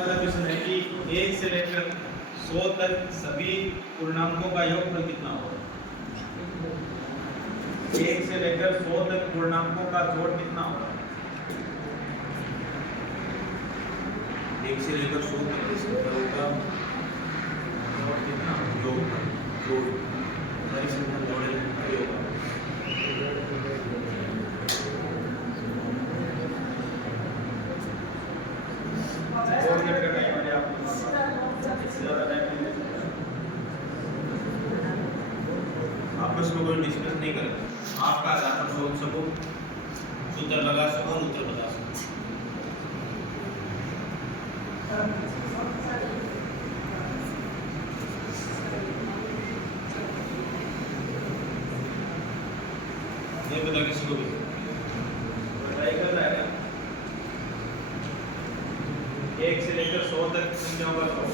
पहला क्वेश्चन है कि 1 से लेकर 100 तक सभी पूर्णांकों का योगफल कितना होगा। 1 से लेकर 100 तक पूर्णांकों का जोड़ कितना होगा। 1 से लेकर 100 तक की संख्याओं का जोड़ कितना होगा? जोड़ सारी संख्या जोड़े होगा। और मिनट का टाइम है आपको, इससे ज़्यादा टाइम नहीं है। आपस में कोई डिस्कस नहीं करें, आपका आधार पर सोच सको, सूत्र लगा सको और उत्तर बता सको। ये बता किसी को भी ट्राई कर रहा है क्या? 1 से लेकर 100 तक संख्याओं का जोड़।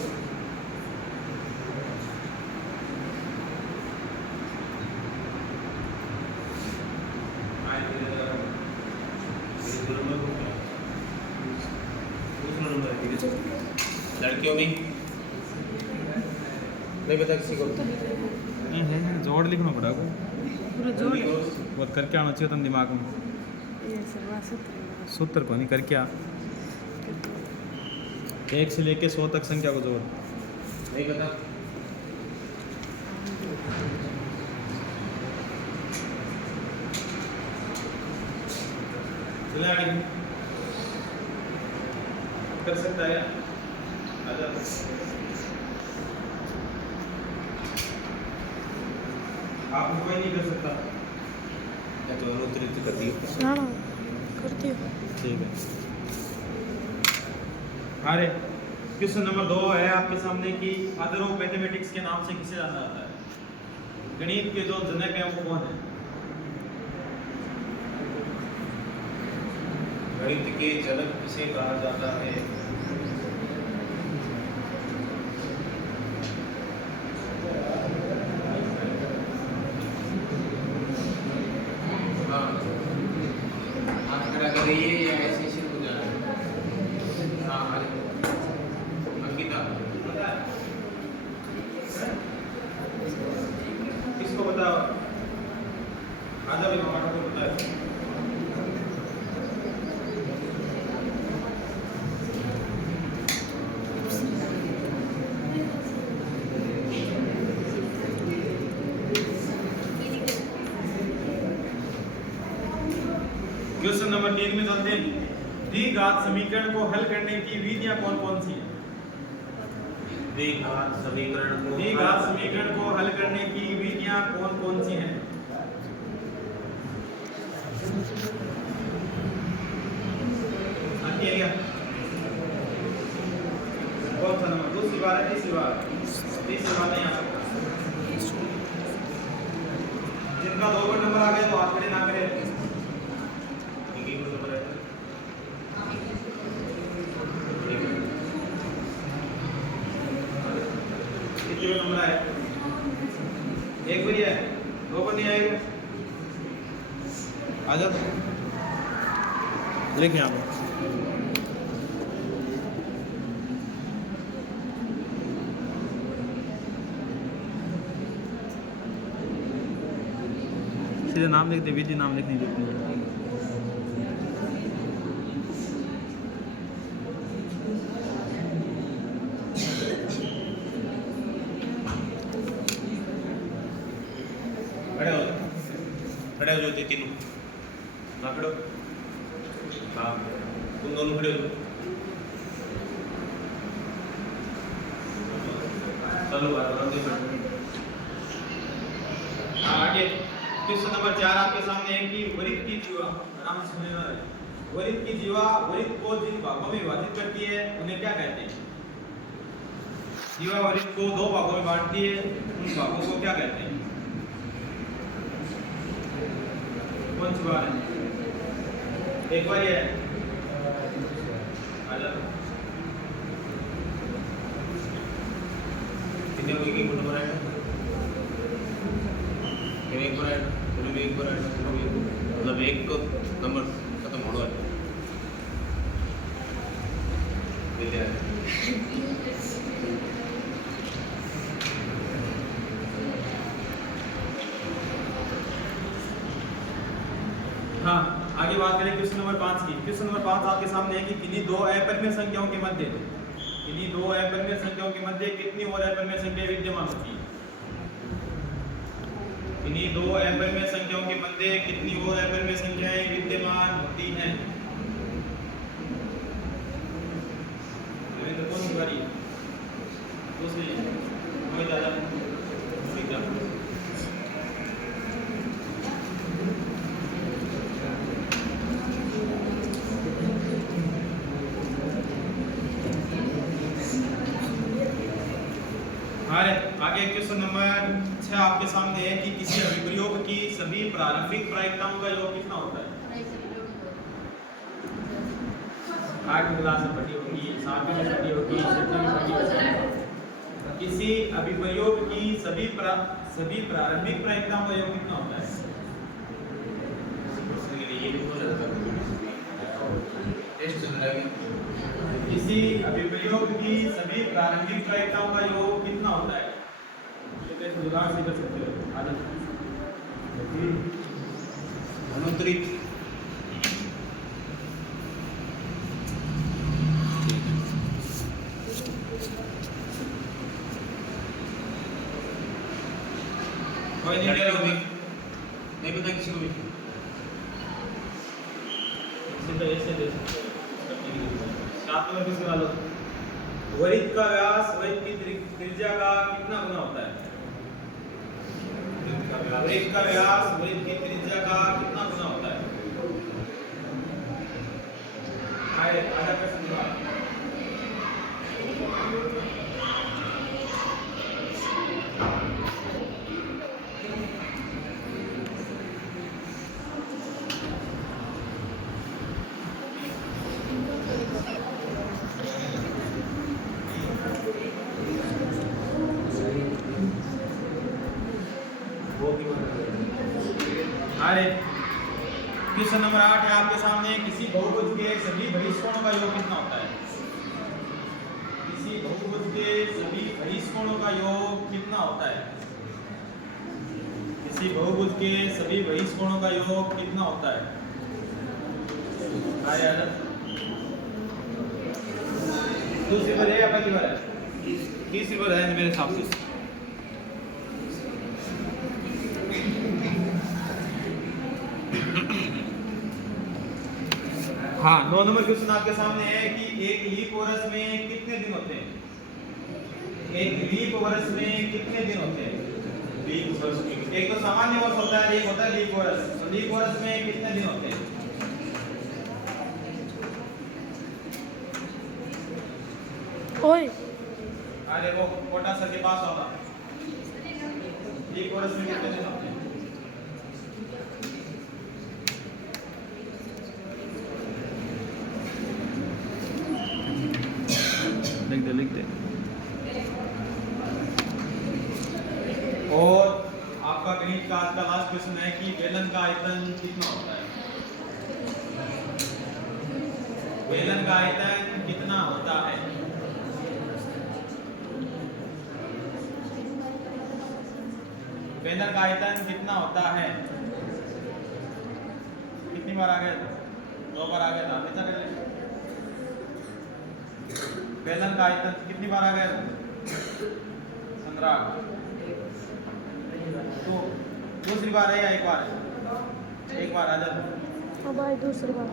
लड़कियों में नहीं पता किसी को। जोड़ लिखना पड़ा को पूरा जोड़ बहुत करके आना चाहिए तुम दिमाग में। ये सर्वा सूत्र सूत्र को नहीं करके आ। 1 से लेके 100 तक संख्या को जोड़। नहीं पता। चले आगे कर सकता है आजा। आप कोई नहीं कर सकता। या तो अनुत्तरित कर दिए। ना ना करती हूँ। ठीक है। अरे क्वेश्चन नंबर 2 है आपके सामने कि फादर ऑफ मैथमेटिक्स के नाम से किसे जाना जाता है। गणित के जो जनक हैं वो कौन है। गणित के जनक किसे कहा जाता है। हाँ, हाथ खड़ा कर रही है या ऐसे सिर्फ हो जा रहा है। हाँ, अंकिता। किसको बताओ आजा भी मामा को बताए। क्वेश्चन नंबर 3 में चलते हैं। द्विघात समीकरण को हल करने की विधियां कौन कौन सी हैं। द्विघात समीकरण को हल करने की विधियां कौन कौन सी हैं। कौन सा नंबर? दूसरी बार है, तीसरी बार नहीं आ सकता। जिनका 2 नंबर आ गया तो हाथ खड़े ना करें। कितने नंबर आए? 1 बार है, 2 बार नहीं आएगा। आ जाओ लिख यहाँ पर। सीधे नाम लिख दे, विधि नाम लिखनी लिखनी है। खड़े हो जाते तीनों। ना खड़ो। हाँ, तुम दोनों खड़े हो। चलो आगे क्वेश्चन नंबर 4 आपके सामने है कि वरित की जीवा, आराम से सुनना है। वरित की जीवा वरित को जिन भागों में विभाजित करती है उन्हें क्या कहते हैं। जीवा वरित को 2 भागों में बांटती है, उन भागों को क्या कहते हैं। कौन सी बात है? एक बार ये आजा कितने को एक नंबर आएगा। एक बार आएगा, चलो भी एक बार आएगा, चलो भी मतलब एक को नंबर खत्म हो रहा है। हाँ, आगे बात करें क्वेश्चन नंबर 5 की। क्वेश्चन नंबर 5 आपके सामने है कि किन्हीं दो अपरिमेय संख्याओं के मध्य कितनी और अपरिमेय संख्याएं विद्यमान होती हैं? किन्हीं दो अपरिमेय संख्याओं के मध्य कितनी और अपरिमेय संख्याएं विद्यमान होती हैं? देवेंद्र कौन सी बारी? दूसरी कोई दादा ठीक है। आगे क्वेश्चन नंबर 6 आपके सामने है कि किसी अभिप्रयोग की सभी प्रारंभिक प्रायिकताओं का योग कितना होता है? 8वीं क्लास में पढ़ी होगी, 7वीं में पढ़ी होगी, 6वीं में पढ़ी होगी। किसी अभिप्रयोग की सभी प्रारंभिक प्रायिकताओं का योग कितना होता है? किसी अभिप्रयोग की सभी प्रारंभिक प्रायिकताओं का योग कितना होता है? जुगाड़ से कर सकते हो। आदत अनुत्तरित कोई नहीं पता किसी को भी ऐसे दे सकते हो। सात नंबर किसके वालों वृत्त का व्यास वृत्त की त्रिज्या का कितना गुना होता है? वृत्त का व्यास वृत्त की त्रिज्या का कितना गुना होता है? आए आधा क्वेश्चन जवाब। क्वेश्चन नंबर 8 है आपके सामने। किसी बहुभुज के सभी बहिष्कोणों का योग कितना होता है? किसी बहुभुज के सभी बहिष्कोणों का योग कितना होता है? किसी बहुभुज के सभी बहिष्कोणों का योग कितना होता है? दूसरी बार है या पहली बार है? तीसरी बार है मेरे हिसाब से। हाँ, 9 नंबर क्वेश्चन आपके सामने है कि एक लीप वर्ष में कितने दिन होते हैं? एक लीप वर्ष में कितने दिन होते हैं? लीप वर्ष में एक तो सामान्य वर्ष होता है, एक होता है लीप वर्ष। तो लीप वर्ष में कितने दिन होते हैं? ओए अरे वो कोटा सर के पास होगा। लीप वर्ष में कितने दिन होते हैं? लिख दे। और आपका गणित का आज का लास्ट क्वेश्चन है कि बेलन का आयतन कितना होता है? बेलन का आयतन कितना होता है? बेलन का आयतन कितना होता है? कितनी बार आ गया? 2 बार आ गया था। कितना कर ले? बेलन का आयतन कितनी बार आ गया? 15। तो दूसरी बार है या एक बार है? एक बार आ जाए। अब आए दूसरी बार।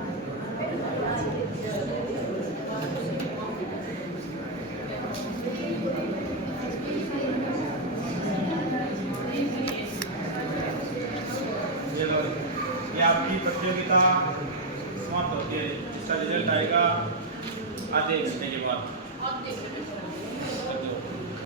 ये आपकी प्रतियोगिता समाप्त होती है। इसका रिजल्ट आएगा आधे घंटे के बाद।